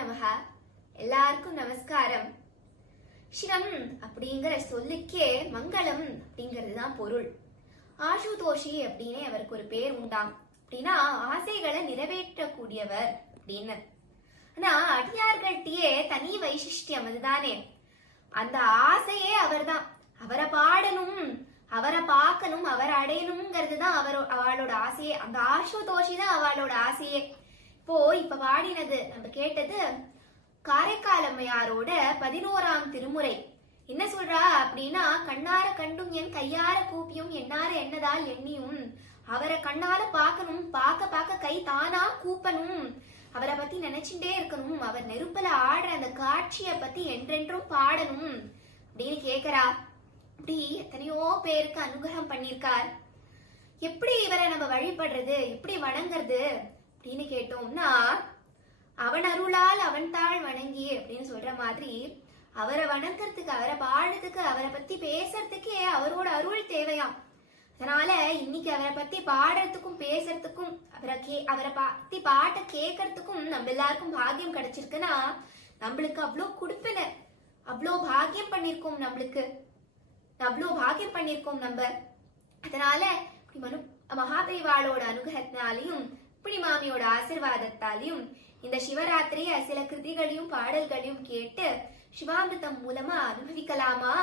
நமஹ. எல்லாருக்கும் நமஸ்காரம். சிவம் அப்படிங்கிற சொல்லுக்கே மங்களம் அப்படிங்கிறது தான் பொருள். ஆசுதோஷி அப்படின்னு அவருக்கு ஒரு பேர் உண்டாம். அப்படின்னா ஆசைகளை நிறைவேற்றக்கூடியவர் அப்படின்னு. ஆனா அடியார்கள்ட்டயே தனி வைசிஷ்டியம் அதுதானே. அந்த ஆசையே அவர்தான். அவரை பாடணும், அவரை பார்க்கணும், அவரை அடையணுங்கிறது தான் அவளோட ஆசையே. அந்த ஆசுதோஷி தான் அவளோட ஆசையே. இப்ப பாடினது நம்ம கேட்டது காரைக்கால் அம்மையாரோட 11ஆம் திருமுறை. என்ன சொல்றா அப்படின்னா, கண்ணார கண்டும் என் கையார கூப்பியும் எண்ணார எண்ணதால் எண்ணியும் அவரை கண்ணால பார்க்கணும், பார்க்க பார்க்க கை தானா கூப்பணும், அவரை பத்தி நினைச்சுட்டே இருக்கணும், அவர் நெருப்புல ஆடுற அந்த காட்சிய பத்தி என்றென்றும் பாடணும் அப்படின்னு கேக்குறா. அப்படி எத்தனையோ பேருக்கு அனுகிரகம் பண்ணிருக்கார். எப்படி இவரை நம்ம வழிபடுறது, எப்படி வணங்குறது அப்படின்னு கேட்டோம்னா, அவன் அருளால் அவன் தாழ் வணங்கி அப்படின்னு சொல்ற மாதிரி அவரை வணங்கறதுக்கு, அவரை பாடுறதுக்கு, அவரை பத்தி பேசுறதுக்கே அவரோட அருள் தேவையாம். அதனால இன்னைக்கு அவரை பத்தி பாடுறதுக்கும் பேசுறதுக்கும் அவரை பத்தி பாட்டை கேட்கறதுக்கும் நம்ம எல்லாருக்கும் பாக்கியம் கிடைச்சிருக்குன்னா, நம்மளுக்கு அவ்வளோ கொடுப்பின, அவ்வளோ பாக்கியம் பண்ணிருக்கோம், அவ்வளோ பாக்கியம் பண்ணிருக்கோம் நம்ம. அதனால மகாபெரிவாளோட அனுகிரகத்தினாலையும் புனி மாமியோட ஆசிர்வாதத்தாலையும் இந்த சிவராத்திரி சில கிருதிகளையும் பாடல்களையும் கேட்டு சிவாமிர்தம் மூலமா அனுபவிக்கலாமா?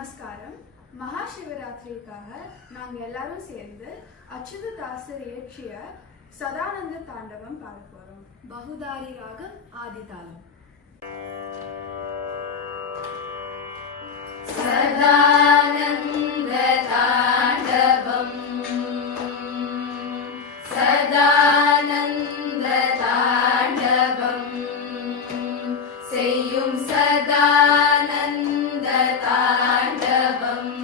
நமஸ்காரம். மகாசிவராத்திரிக்காக நாங்கள் எல்லாரும் சேர்ந்து அச்சுததாசர் இயற்றிய சதானந்த தாண்டவம் பாட போறோம். பகுதாரி ராகம் ஆதிதாளம். சதானந்த தாண்டவம் சதானந்த தாண்டவம் செய்யும் சதானந்த தாண்டவம்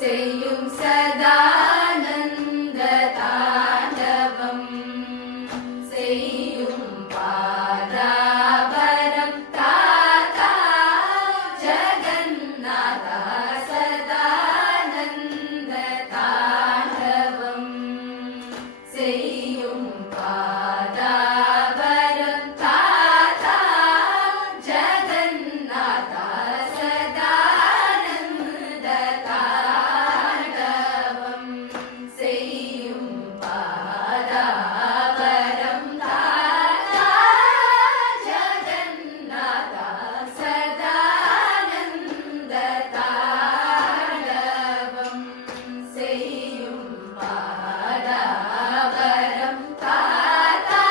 செய்யும் சதானந்த தாண்டவம் செய்யும் பாதாபரம் தாதா ஜகந்நாதா சதானந்த தாண்டவம் செய்யும் பாதாபரம் தாதா ஜகந்நாதா சதானந்த தாண்டவம் செய்யும் பாதாபரம் தாதா ஜகந்நாதா சதானந்த தாண்டவம் செய்யும் பாதாபரம் தாதா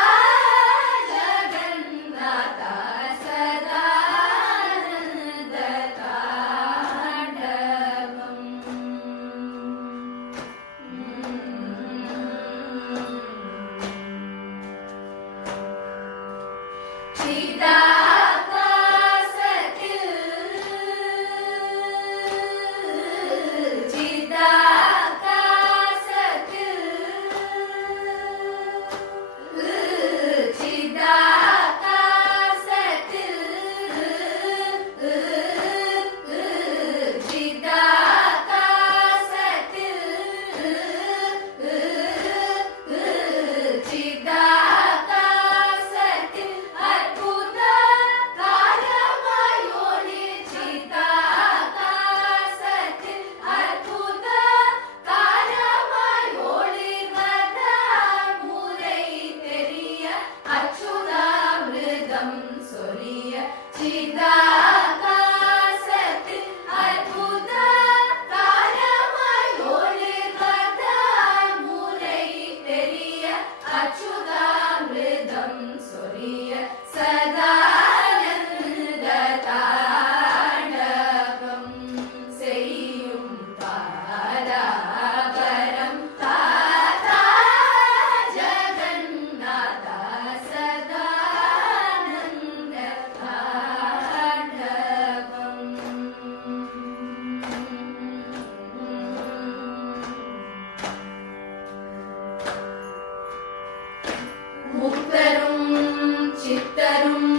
ஜகந்நாதா சதானந்த தாண்டவம் சிதாகாசத்தில் அற்புத காலமாய் ஒளிர்வதா முறை தெரிய அச்சுதாமிருதம் சொரிய சதானந்த தாண்டவம் செய்யும் பாதாபரம் தாதா ஜகந்நாதா சதானந்த தாண்டவம் முக்தரும் சித்தரும்